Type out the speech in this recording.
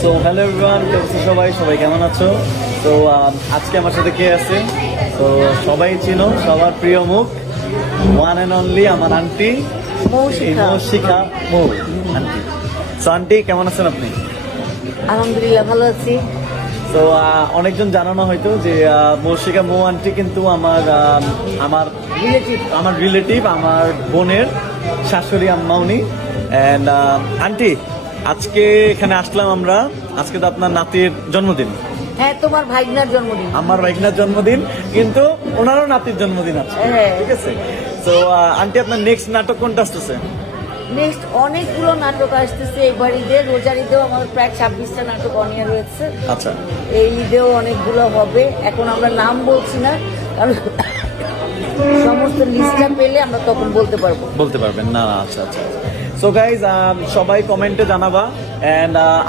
So hello everyone, সবাই কেমন আছো? তো আজকে আমার সাথে কে আছে? তো সবাই চিনো, সবার প্রিয় মুখ, ওয়ান অ্যান্ড অনলি আমার আন্টি মৌশিকা মৌ আন্টি। সো আন্টি কেমন আছেন আপনি? আলহামদুলিল্লাহ ভালো আছি। তো অনেকজন জানানো হয়তো যে মৌশিকা মৌ আন্টি কিন্তু আমার রিলেটিভ, আমার বোনের শাশুড়ি আম্মা উনি। অ্যান্ড আন্টি, আজকে এখানে আসলাম আমরা, আজকে তো আপনার নাতির জন্মদিন। হ্যাঁ, তোমার ভাইগনার জন্মদিন। আমার ভাইগনার জন্মদিন, কিন্তু ওনারও নাতির জন্মদিন আছে। হ্যাঁ। ঠিক আছে। তো আন্টি, আপনার নেক্সট নাটক কোনটা আসতেছে? নেক্সট অনেকগুলো নাটক আসতেছে। এবার ঈদে, রোজার ঈদেও আমাদের প্রায় 26টা নাটক অনিয়া রয়েছে। আচ্ছা। এই ঈদেও অনেকগুলো হবে। এখন আমরা নাম বলছি না, কারণ সমস্ত লিস্টটা পেলে আমরা তখন বলতে পারবেন না? আচ্ছা। সো গাইজ, সবাই কমেন্টে জানাবা। অ্যান্ড